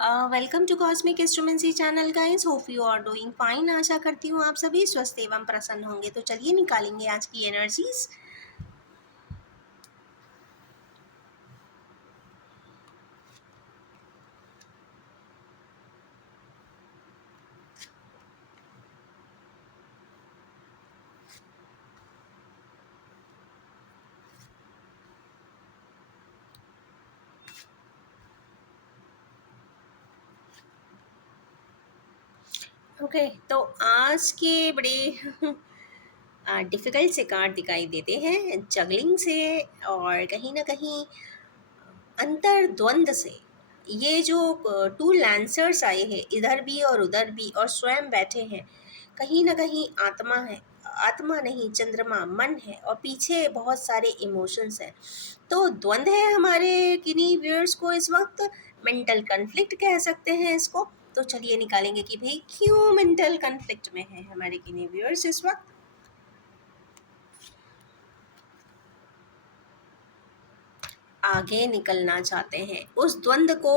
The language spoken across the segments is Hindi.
Welcome to cosmic astromancy channel guys. Hope you are doing fine. आशा करती हूँ आप सभी स्वस्थ एवं प्रसन्न होंगे। तो चलिए निकालेंगे आज की एनर्जीज। ओके, तो आज के बड़े डिफ़िकल्ट से कार्ड दिखाई देते हैं जगलिंग से और कहीं ना कहीं अंतर्द्वंद से। ये जो टू लैंसर्स आए हैं, इधर भी और उधर भी, और स्वयं बैठे हैं। कहीं ना कहीं आत्मा है, आत्मा नहीं चंद्रमा मन है, और पीछे बहुत सारे इमोशंस हैं। तो द्वंद है हमारे किन्हीं व्यूअर्स को इस वक्त। मेंटल कन्फ्लिक्ट कह सकते हैं इसको। तो चलिए निकालेंगे कि भाई क्यों मेंटल कन्फ्लिक्ट में है हमारे किन्हीं व्यूअर्स इस वक्त। आगे निकलना चाहते हैं, उस द्वंद को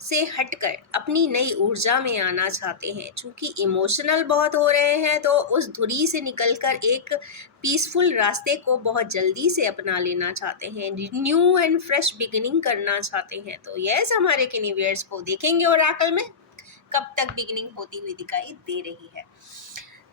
से हटकर अपनी नई ऊर्जा में आना चाहते हैं। चूंकि इमोशनल बहुत हो रहे हैं, तो उस धुरी से निकलकर एक पीसफुल रास्ते को बहुत जल्दी से अपना लेना चाहते हैं। न्यू एंड फ्रेश बिगिनिंग करना चाहते हैं। तो यस, हमारे किनीवियर्स को देखेंगे ओरेकल में कब तक बिगिनिंग होती हुई दिखाई दे रही है।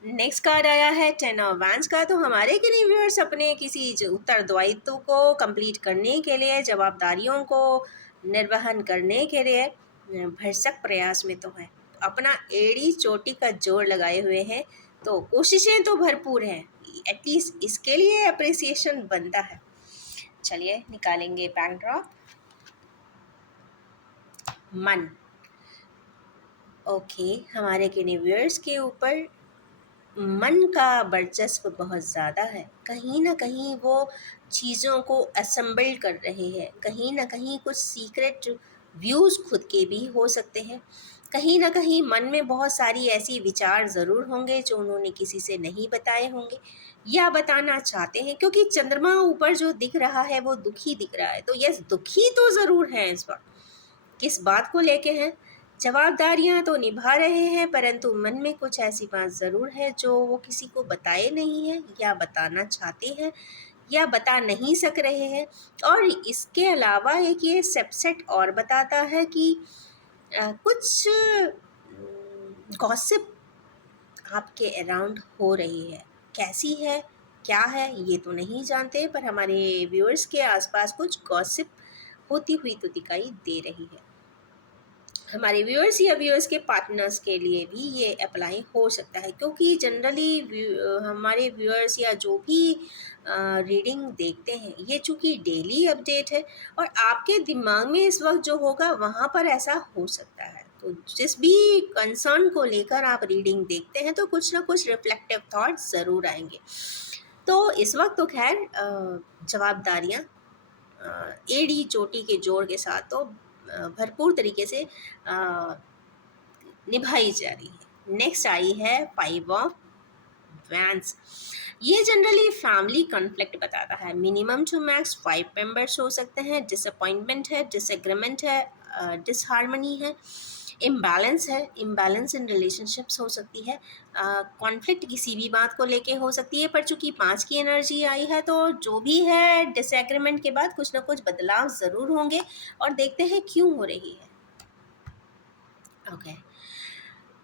नेक्स्ट कार्ड आया है 10 ऑफ वैंड्स का। तो हमारे किनीवियर्स अपने किसी उत्तरदायित्व को कंप्लीट करने के लिए, जवाबदारियों को निर्वहन करने के लिए भरसक प्रयास में तो है। अपना एड़ी चोटी का जोर लगाए हुए हैं। तो कोशिशें तो भरपूर हैं, एटलीस्ट इसके लिए अप्रिसिएशन बनता है। चलिए निकालेंगे बैकड्रॉप। मन। ओके, हमारे किनीवियर्स के ऊपर मन का वर्चस्व बहुत ज़्यादा है। कहीं ना कहीं वो चीज़ों को असेंबल कर रहे हैं। कहीं ना कहीं कुछ सीक्रेट व्यूज़ खुद के भी हो सकते हैं। कहीं ना कहीं मन में बहुत सारी ऐसी विचार ज़रूर होंगे जो उन्होंने किसी से नहीं बताए होंगे या बताना चाहते हैं। क्योंकि चंद्रमा ऊपर जो दिख रहा है वो दुखी दिख रहा है। तो यस, दुखी तो ज़रूर है इस वक्त। किस बात को लेके हैं? जवाबदारियां तो निभा रहे हैं, परंतु मन में कुछ ऐसी बात ज़रूर है जो वो किसी को बताए नहीं हैं या बताना चाहते हैं या बता नहीं सक रहे हैं। और इसके अलावा एक ये सबसेट और बताता है कि कुछ गॉसिप आपके अराउंड हो रही है। कैसी है, क्या है, ये तो नहीं जानते, पर हमारे व्यूअर्स के आसपास कुछ गॉसिप होती हुई तो दिखाई दे रही है। हमारे व्यूअर्स या व्यूअर्स के पार्टनर्स के लिए भी ये अप्लाई हो सकता है। क्योंकि जनरली हमारे व्यूअर्स या जो भी रीडिंग देखते हैं, ये चूँकि डेली अपडेट है और आपके दिमाग में इस वक्त जो होगा वहाँ पर ऐसा हो सकता है। तो जिस भी कंसर्न को लेकर आप रीडिंग देखते हैं, तो कुछ ना कुछ रिफ्लेक्टिव थॉट्स ज़रूर आएंगे। तो इस वक्त तो खैर जवाबदारियाँ एड़ी चोटी के जोर के साथ तो भरपूर तरीके से निभाई जा रही है। नेक्स्ट आई है 5 ऑफ वैंस। ये जनरली फैमिली कॉन्फ्लिक्ट बताता है। मिनिमम टू मैक्स 5 मेंबर्स हो सकते हैं। डिसअपॉइंटमेंट है, डिसएग्रीमेंट है, डिसहार्मनी है, इम्बैलेंस है, इम्बैलेंस इन रिलेशनशिप्स हो सकती है। कॉन्फ्लिक्ट किसी भी बात को लेके हो सकती है, पर चूंकि 5 की एनर्जी आई है, तो जो भी है डिसएग्रीमेंट के बाद कुछ ना कुछ बदलाव ज़रूर होंगे। और देखते हैं क्यों हो रही है। ओके,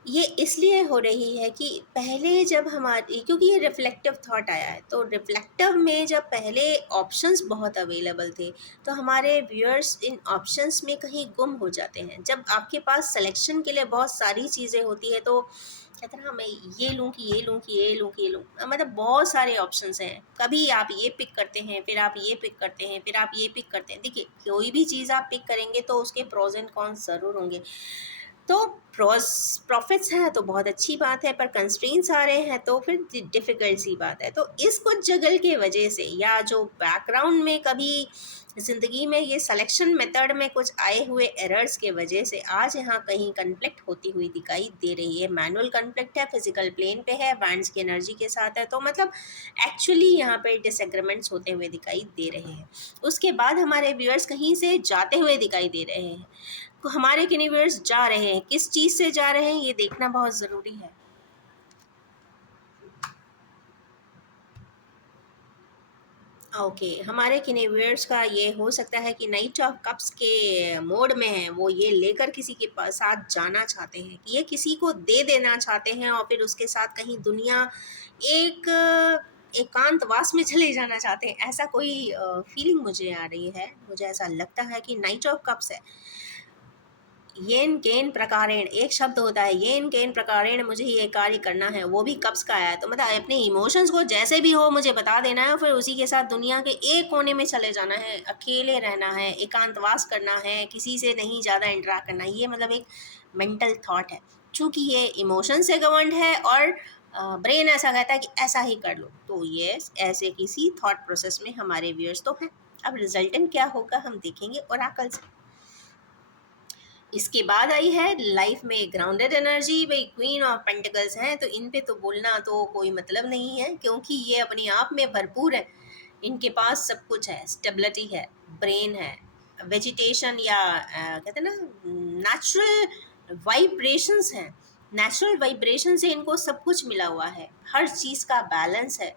ये इसलिए हो रही है कि पहले जब हमारी, क्योंकि ये रिफ्लेक्टिव थॉट आया है, तो रिफ्लेक्टिव में जब पहले ऑप्शंस बहुत अवेलेबल थे, तो हमारे व्यूअर्स इन ऑप्शंस में कहीं गुम हो जाते हैं। जब आपके पास सिलेक्शन के लिए बहुत सारी चीज़ें होती है, तो कहते हैं ना, मैं ये लूँ कि ये लूँ कि ये लूँ कि ये लूँ, मतलब बहुत सारे ऑप्शंस हैं। कभी आप ये पिक करते हैं, फिर आप ये पिक करते हैं, फिर आप ये पिक करते हैं। देखिए, कोई भी चीज़ आप पिक करेंगे तो उसके प्रोज एंड कॉन्स ज़रूर होंगे। तो प्रॉफिट्स हैं तो बहुत अच्छी बात है, पर कंस्ट्रेंट्स आ रहे हैं तो फिर डिफ़िकल्ट सी बात है। तो इस कुछ जगल के वजह से, या जो बैकग्राउंड में कभी ज़िंदगी में ये सिलेक्शन मेथड में कुछ आए हुए एरर्स के वजह से आज यहाँ कहीं कन्फ्लिक्ट होती हुई दिखाई दे रही है। मैनुअल कन्फ्लिक्ट है, फिजिकल प्लेन पे है, बैंड्स की एनर्जी के साथ है। तो मतलब एक्चुअली यहाँ पे डिसएग्रीमेंट्स होते हुए दिखाई दे रहे हैं। उसके बाद हमारे व्यूअर्स कहीं से जाते हुए दिखाई दे रहे हैं। हमारे यूनिवर्स जा रहे हैं, किस चीज़ से जा रहे हैं ये देखना बहुत ज़रूरी है। ओके, हमारे यूनिवर्स का ये हो सकता है कि नाइट ऑफ कप्स के मोड में है, वो ये लेकर किसी के पास साथ जाना चाहते हैं कि ये किसी को दे देना चाहते हैं और फिर उसके साथ कहीं दुनिया एक एकांतवास में चले जाना चाहते हैं। ऐसा कोई फीलिंग मुझे आ रही है, मुझे ऐसा लगता है कि नाइट ऑफ कप्स है। येन केन प्रकारेण एक शब्द होता है, येन केन प्रकारेण मुझे ये कार्य करना है, वो भी कब्ज का आया है। तो मतलब अपने इमोशंस को जैसे भी हो मुझे बता देना है, फिर उसी के साथ दुनिया के एक कोने में चले जाना है, अकेले रहना है, एकांतवास करना है, किसी से नहीं ज़्यादा इंटरेक्ट करना है। ये मतलब एक मेंटल थॉट है, चूँकि ये इमोशन से गवर्नड है और ब्रेन ऐसा कहता है कि ऐसा ही कर लो, तो ये ऐसे किसी थॉट प्रोसेस में हमारे व्यूअर्स तो हैं। अब रिजल्टेंट क्या होगा हम देखेंगे ओरेकल से। इसके बाद आई है लाइफ में ग्राउंडेड एनर्जी, भाई क्वीन ऑफ पेंटिकल्स हैं, तो इन पे तो बोलना तो कोई मतलब नहीं है, क्योंकि ये अपने आप में भरपूर है। इनके पास सब कुछ है, स्टेबिलिटी है, ब्रेन है, वेजिटेशन या कहते हैं ना नेचुरल वाइब्रेशंस हैं। नेचुरल वाइब्रेशन से इनको सब कुछ मिला हुआ है, हर चीज़ का बैलेंस है,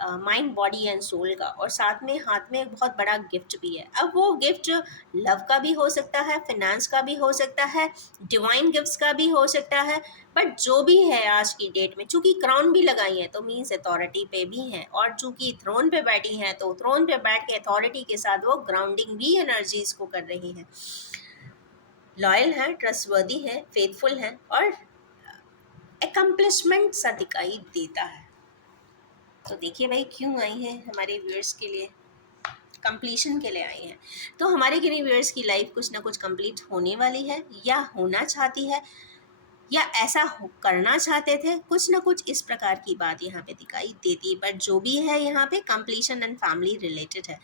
माइंड बॉडी एंड सोल का, और साथ में हाथ में एक बहुत बड़ा गिफ्ट भी है। अब वो गिफ्ट लव का भी हो सकता है, फिनेंस का भी हो सकता है, डिवाइन गिफ्ट्स का भी हो सकता है, बट जो भी है आज की डेट में, चूंकि क्राउन भी लगाई है तो मीन्स अथॉरिटी पे भी हैं, और चूंकि थ्रोन पे बैठी हैं तो थ्रोन पे बैठ के अथॉरिटी के साथ वो ग्राउंडिंग भी एनर्जीज को कर रही हैं। लॉयल हैं, ट्रस्टवर्दी हैं, फेथफुल हैं, और एकम्प्लिशमेंट सा दिखाई देता है। तो देखिए भाई क्यों आई है हमारे व्यूअर्स के लिए, कंप्लीशन के लिए आई हैं। तो हमारे किन्हीं व्यूअर्स की लाइफ कुछ ना कुछ कंप्लीट होने वाली है, या होना चाहती है, या ऐसा करना चाहते थे, कुछ ना कुछ इस प्रकार की बात यहाँ पे दिखाई देती है। बट जो भी है यहाँ पे कंप्लीशन एंड फैमिली रिलेटेड है।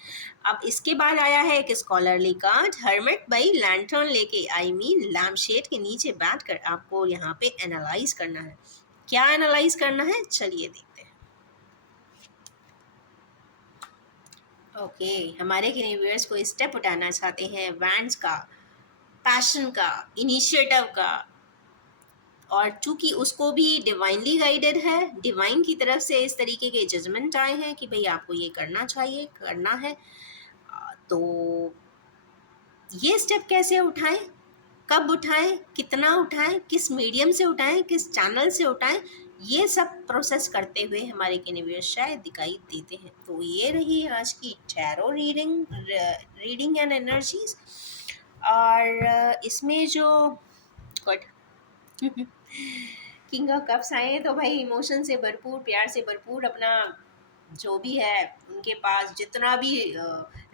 अब इसके बाद आया है एक स्कॉलरली कार्ड, हर्मिट भाई लैंटर्न लेके, आई मीन लैम्प शेड के नीचे बैठ कर आपको यहाँ पे एनालाइज करना है। क्या एनालाइज करना है चलिए देखते हैं। ओके, हमारे व्यूअर्स को स्टेप उठाना चाहते हैं वैंड्स का, पैशन का, इनिशिएटिव का, और चूंकि उसको भी डिवाइनली गाइडेड है, डिवाइन की तरफ से इस तरीके के जजमेंट आए हैं कि भाई आपको ये करना चाहिए, करना है। तो ये स्टेप कैसे उठाएं, कब उठाएं, कितना उठाएं, किस मीडियम से उठाएं, किस चैनल से उठाएं, ये सब प्रोसेस करते हुए हमारे यूनिवर्स शायद दिखाई देते हैं। तो ये रही आज की टैरो रीडिंग एंड एनर्जीज। और इसमें जो गुड किंग ऑफ कप्स आए हैं, तो भाई इमोशन से भरपूर, प्यार से भरपूर, अपना जो भी है उनके पास जितना भी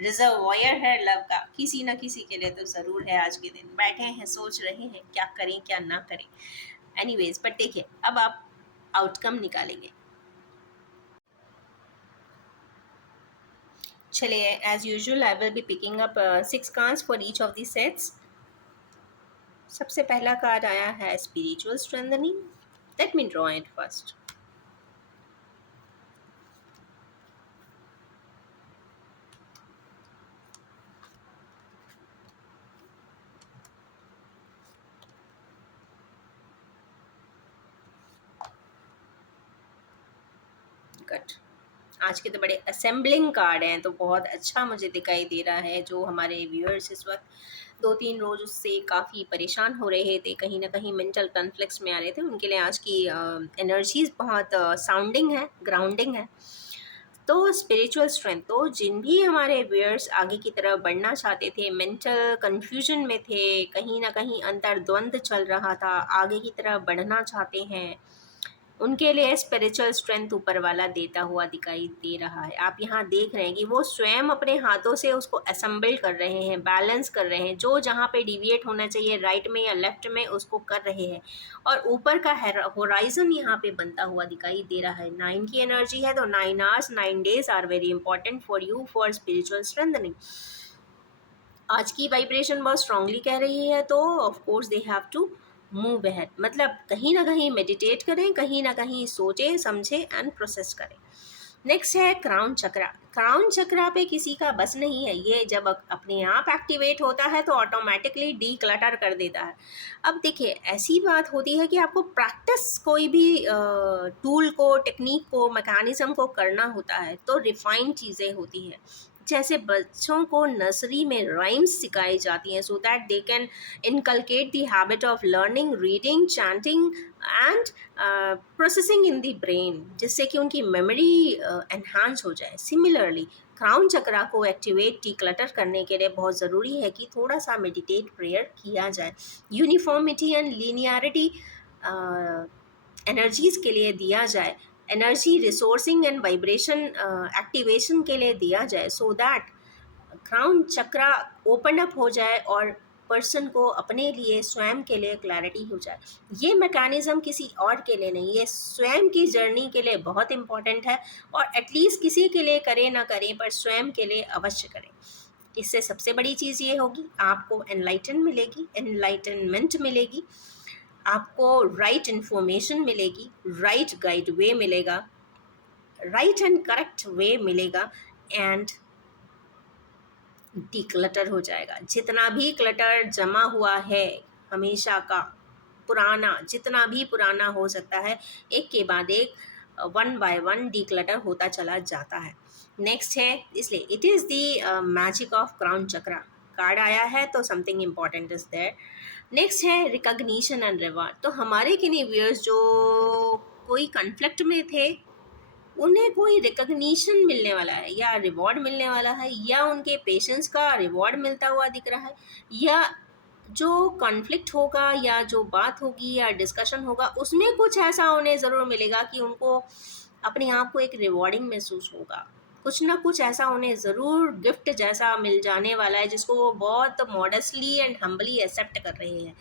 रिजर्वॉयर है लव का, किसी ना किसी के लिए तो ज़रूर है। आज के दिन बैठे हैं, सोच रहे हैं क्या करें क्या ना करें। एनीवेज, बट देखिए अब आप आउटकम निकालेंगे। चलिए, as usual I will be picking up 6 cards for each of the sets. सबसे पहला कार्ड आया है spiritual strengthening. Let me draw it first. Good, आज के तो बड़े असेंबलिंग कार्ड हैं, तो बहुत अच्छा मुझे दिखाई दे रहा है। जो हमारे व्यूअर्स इस वक्त 2-3 रोज से काफ़ी परेशान हो रहे थे, कहीं ना कहीं मेंटल कॉन्फ्लिक्ट्स में आ रहे थे, उनके लिए आज की एनर्जीज बहुत साउंडिंग है, ग्राउंडिंग है। तो स्पिरिचुअल स्ट्रेंथ, तो जिन भी हमारे व्यूअर्स आगे की तरफ बढ़ना चाहते थे, मेंटल कन्फ्यूजन में थे, कहीं ना कहीं अंतर्द्वंद चल रहा था, आगे की तरफ बढ़ना चाहते हैं, उनके लिए स्पिरिचुअल स्ट्रेंथ ऊपर वाला देता हुआ दिखाई दे रहा है। आप यहाँ देख रहे हैं कि वो स्वयं अपने हाथों से उसको असेंबल कर रहे हैं, बैलेंस कर रहे हैं, जो जहाँ पे डिविएट होना चाहिए राइट में या लेफ्ट में उसको कर रहे हैं, और ऊपर का होराइजन यहाँ पे बनता हुआ दिखाई दे रहा है। 9 की एनर्जी है, तो 9 hours 9 days are very important for you for spiritual strengthening. आज की वाइब्रेशन बहुत स्ट्रांगली कह रही है, तो of course they have to move ahead, मतलब कहीं ना कहीं मेडिटेट करें, कहीं ना कहीं सोचें समझें एंड प्रोसेस करें। नेक्स्ट है क्राउन चक्रा। क्राउन चक्रा पे किसी का बस नहीं है, ये जब अपने आप एक्टिवेट होता है तो ऑटोमेटिकली डी क्लटर कर देता है। अब देखिए, ऐसी बात होती है कि आपको प्रैक्टिस कोई भी टूल को, टेक्निक को, मैकेनिज्म को करना होता है तो रिफाइंड चीज़ें होती हैं। जैसे बच्चों को नर्सरी में राइम्स सिखाई जाती हैं so that they can inculcate the habit of learning, reading, chanting and processing in the brain, जिससे कि उनकी मेमोरी एनहांस हो जाए। सिमिलरली क्राउन चक्रा को एक्टिवेट डिक्लटर करने के लिए बहुत ज़रूरी है कि थोड़ा सा मेडिटेट प्रेयर किया जाए, यूनिफॉर्मिटी एंड लीनियरिटी एनर्जीज के लिए दिया जाए, energy resourcing and vibration activation के लिए दिया जाए so that crown chakra open up हो जाए और पर्सन को अपने लिए, स्वयं के लिए क्लैरिटी हो जाए। ये मैकेनिज्म किसी और के लिए नहीं, ये स्वयं की जर्नी के लिए बहुत इंपॉर्टेंट है और एटलीस्ट किसी के लिए करें ना करें पर स्वयं के लिए अवश्य करें। इससे सबसे बड़ी चीज़ ये होगी, आपको एनलाइटनमेंट मिलेगी, आपको राइट इन्फॉर्मेशन मिलेगी, राइट गाइड वे मिलेगा, राइट एंड करेक्ट वे मिलेगा एंड डिक्लटर हो जाएगा। जितना भी क्लटर जमा हुआ है हमेशा का, पुराना, जितना भी पुराना हो सकता है, एक के बाद एक वन बाय वन डिक्लटर होता चला जाता है। नेक्स्ट है, इसलिए it is the magic of crown chakra. Card आया है तो something important is there. Next है रिकॉग्निशन एंड रिवार्ड। तो हमारे किन्हीं व्यूअर्स जो कोई कन्फ्लिक्ट में थे, उन्हें कोई रिकॉग्निशन मिलने वाला है या रिवॉर्ड मिलने वाला है, या उनके पेशेंस का रिवॉर्ड मिलता हुआ दिख रहा है, या जो कॉन्फ्लिक्ट होगा या जो बात होगी या डिस्कशन होगा उसमें कुछ ऐसा उन्हें ज़रूर मिलेगा कि उनको अपने आप को एक रिवॉर्डिंग महसूस होगा। कुछ ना कुछ ऐसा उन्हें ज़रूर गिफ्ट जैसा मिल जाने वाला है जिसको वो बहुत मॉडेस्टली एंड हम्बली एक्सेप्ट कर रहे हैं।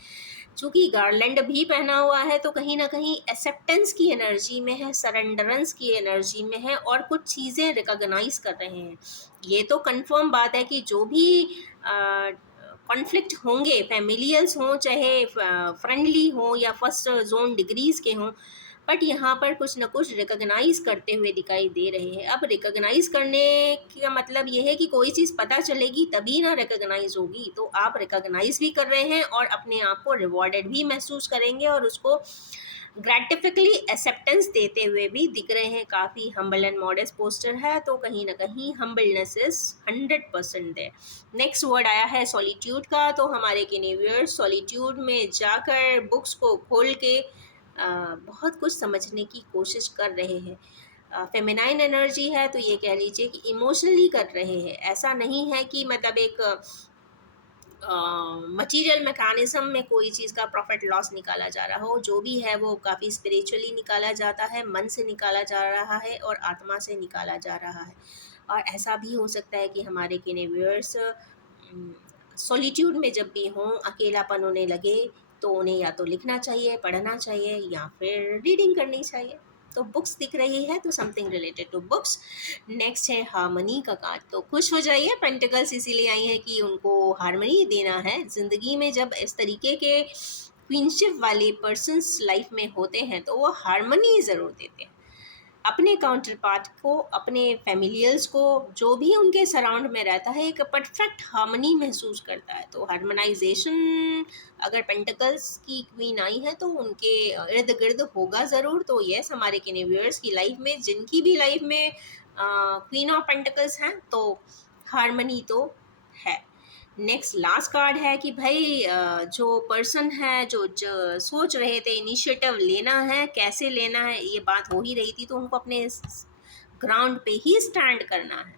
चूँकि गार्लैंड भी पहना हुआ है तो कहीं न कहीं एक्सेप्टेंस की एनर्जी में है, सरेंडरेंस की एनर्जी में है और कुछ चीज़ें रिकॉग्नाइज़ कर रहे हैं। ये तो कन्फर्म बात है कि जो भी कॉन्फ्लिक्ट होंगे, फैमिलियल्स हों चाहे फ्रेंडली हों या फर्स्ट जोन डिग्रीज़ के हों, बट यहाँ पर कुछ ना कुछ रिकॉग्नाइज़ करते हुए दिखाई दे रहे हैं। अब रिकॉग्नाइज़ करने का मतलब ये है कि कोई चीज़ पता चलेगी तभी ना रिकॉग्नाइज़ होगी। तो आप रिकॉग्नाइज़ भी कर रहे हैं और अपने आप को रिवॉर्डेड भी महसूस करेंगे और उसको ग्रेटिफिकली एक्सेप्टेंस देते हुए भी दिख रहे हैं। काफ़ी हम्बल एंड मॉडेस्ट पोस्टर है तो कहीं ना कहीं हम्बलनेस इज 100% है। नेक्स्ट वर्ड आया है सॉलिट्यूड का। तो हमारे व्यूअर्स सॉलिट्यूड में जाकर बुक्स को खोल के बहुत कुछ समझने की कोशिश कर रहे हैं। फेमिनाइन एनर्जी है तो ये कह लीजिए कि इमोशनली कर रहे हैं। ऐसा नहीं है कि मतलब एक मटीरियल मैकेनिज्म में कोई चीज़ का प्रॉफिट लॉस निकाला जा रहा हो। जो भी है वो काफ़ी स्पिरिचुअली निकाला जाता है, मन से निकाला जा रहा है और आत्मा से निकाला जा रहा है। और ऐसा भी हो सकता है कि हमारे व्यूअर्स सॉलिट्यूड में जब भी हों, अकेलापन उन्हें लगे तो उन्हें या तो लिखना चाहिए, पढ़ना चाहिए या फिर रीडिंग करनी चाहिए। तो बुक्स दिख रही है तो something related to books. Next है हार्मनी का कार्ड। तो खुश हो जाइए, पेंटिकल्स इसीलिए आई है कि उनको हार्मनी देना है ज़िंदगी में। जब इस तरीके के क्वीनशिप वाले पर्सन्स लाइफ में होते हैं तो वो हार्मनी ज़रूर देते हैं अपने काउंटर पार्ट को, अपने फैमिलियल्स को, जो भी उनके सराउंड में रहता है एक परफेक्ट हार्मनी महसूस करता है। तो हार्मोनाइजेशन अगर पेंटिकल्स की क्वीन आई है तो उनके इर्द गिर्द होगा ज़रूर। तो यस, हमारे व्यूअर्स की लाइफ में, जिनकी भी लाइफ में क्वीन ऑफ पेंटिकल्स हैं तो हार्मनी तो है। नेक्स्ट लास्ट कार्ड है कि भाई जो पर्सन है जो सोच रहे थे इनिशिएटिव लेना है, कैसे लेना है, ये बात हो ही रही थी तो उनको अपने ग्राउंड पे ही स्टैंड करना है।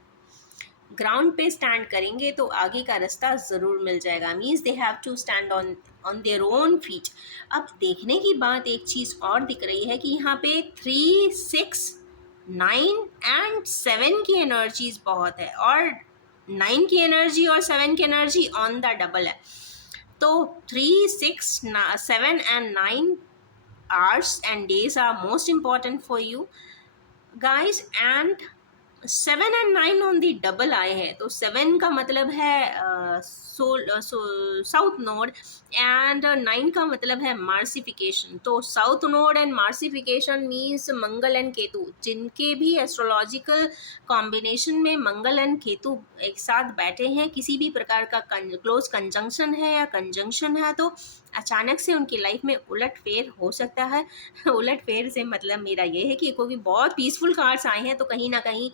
ग्राउंड पे स्टैंड करेंगे तो आगे का रास्ता ज़रूर मिल जाएगा। Means they have to stand on their own feet. अब देखने की बात एक चीज़ और दिख रही है कि यहाँ पे 3, 6, 9 एंड 7 की एनर्जीज बहुत है और 9 की एनर्जी और 7 की एनर्जी ऑन द डबल है। तो 3, 6, 7 and 9 hours and days are most important for you guys, and 7 and 9 on the double आए हैं, तो 7 का मतलब है साउथ नोड, एंड 9 का मतलब है मार्सिफिकेशन। तो south node and marsification means Mangal and Ketu, जिनके भी एस्ट्रोलॉजिकल कॉम्बिनेशन में मंगल एंड केतु एक साथ बैठे हैं, किसी भी प्रकार का क्लोज कंजंक्शन है या कंजंक्शन है, तो अचानक से उनकी लाइफ में उलट फेर हो सकता है। उलट फेर से मतलब मेरा ये है कि क्योंकि बहुत पीसफुल कार्ड्स आए हैं, तो कहीं ना कहीं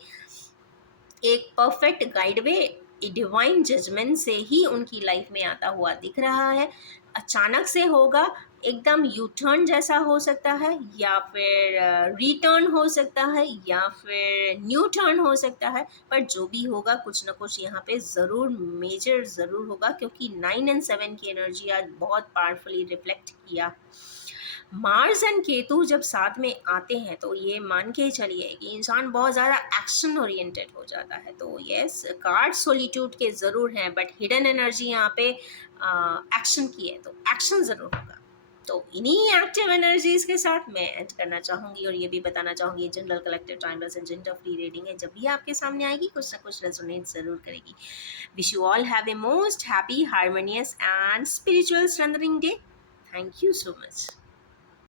एक परफेक्ट गाइडवे डिवाइन जजमेंट से ही उनकी लाइफ में आता हुआ दिख रहा है। अचानक से होगा, एकदम यू टर्न जैसा हो सकता है, या फिर रिटर्न हो सकता है, या फिर न्यू टर्न हो सकता है, पर जो भी होगा कुछ ना कुछ यहाँ पे ज़रूर मेजर ज़रूर होगा, क्योंकि 9 एंड 7 की एनर्जी आज बहुत पावरफुली रिफ्लेक्ट किया। मार्स एंड केतु जब साथ में आते हैं तो ये मान के चलिए कि इंसान बहुत ज़्यादा एक्शन ओरिएंटेड हो जाता है। तो यस, कार्ड सोलिट्यूड के ज़रूर हैं, बट हिडन एनर्जी यहाँ पे एक्शन की है, तो एक्शन ज़रूर होगा। तो इन्हीं एक्टिव एनर्जीज के साथ मैं एंड करना चाहूँगी, और ये भी बताना चाहूँगी general collective timeless and gender free reading है, जब भी आपके सामने आएगी कुछ ना कुछ रेजोनेट ज़रूर करेगी। Wish you all have a most happy, harmonious and spiritual strengthening day. Thank you so much.